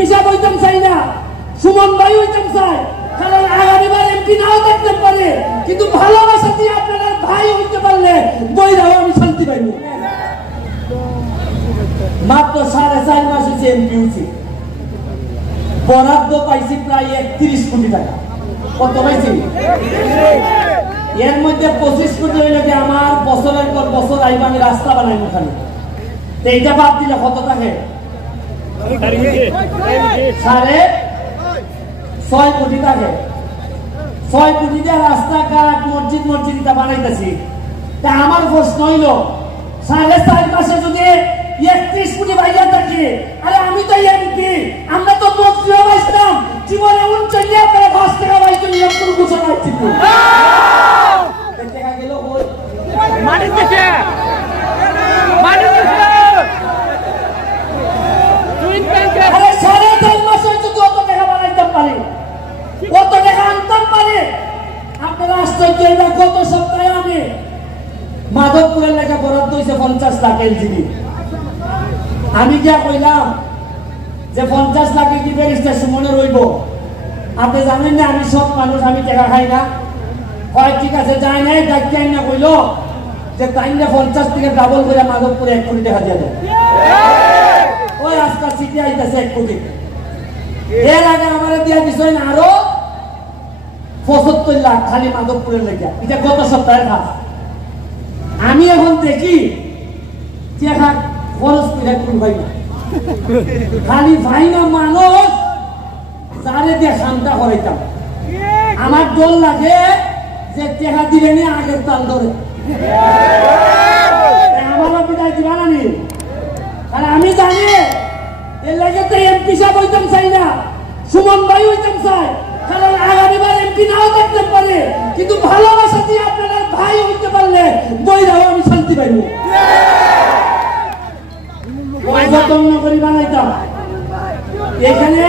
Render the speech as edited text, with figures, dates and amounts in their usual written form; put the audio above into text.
MP সাহেব হইতাম চাই না, সুমন ভাই হইতাম চাই, কারণ আগামীবার এমপি নাও দেখতে পারে, কিন্তু ভালোবাসা দিয়ে আপনারা ভাই হইতে পারলে বইরাও আমি শান্তি পাইব। মাত্র 4.5 মাস হচ্ছে এমপি হচ্ছে, বরাদ্দ পাইছি প্রায় 31 কোটি টাকা। কত পাইছি? এর মধ্যে 25 কোটি হইলে কি আমার বছরের পর বছর আইব আমি রাস্তা বানাইব খালি। এইটা বাদ দিলে কত থাকে? 6.5 কোটি থাকে। 6 কোটি দিয়ে রাস্তাঘাট মসজিদ এটা বানাইতেছি। তা আমার প্রশ্ন হইল 4.5 মাসে যদি 31 কোটি বাইরে থাকে, আরে আমি তো এমপি, আমরা তো মন্ত্রী হইছিলাম, জীবনে 39 টাকা 5 টাকা বাইরে নিয়োগ করে ঘোষণা হচ্ছিল। টাকা গেল ওই মানি দিছে আরে 4.5 মাস হইতো তো অত টাকা বানাইতে পারে, কত টাকা আনতাম পারে। আপনারা আশ্চর্য হইবা, গত সপ্তাহে আমি মাধবপুরের লেখা বরাদ্দ হয়েছে 50 লাখ এলজিবি। আমি যা কইলাম যে 50 লাখে কি ব্যারিস্টার সুমনে রইব, আপনি জানেন না আমি সব মানুষ, আমি টাকা খাই না। হয় ঠিক আছে, যাই নাই ডাক্তি আইন না কইল যে তাই না 50 থেকে ডাবল করে মাধবপুরে 1 কোটি টাকা দিয়ে দেয়। ওই আজকাল সিটি আইতেছে 1 কোটি। এর আগে আমার দিয়া দিছেন আরো 75 লাখ খালি মাধবপুরের লেগে। এটা গত সপ্তাহের কাজ। আমি এখন দেখি টাকা খরচ করে কোন ভাই না, খালি ভাই না মানুষ যারে দিয়ে কামটা করাইতাম। আমার ডর লাগে যে টাকা দিলে নি আগের তাল ধরে আমার বিদায় দিবা না নি। আর আমি জানি এর লাগে তো এমপি সাহেব হইতাম চাই না, সুমন ভাই হইতাম চাই, কারণ আগামীবার এমপি নাও দেখতে পারে, কিন্তু ভালোবাসা দিয়ে আপনারা ভাই হইতে পারলে বইরাও আমি শান্তি পাইব। যত্ন করি বানাইতাম এখানে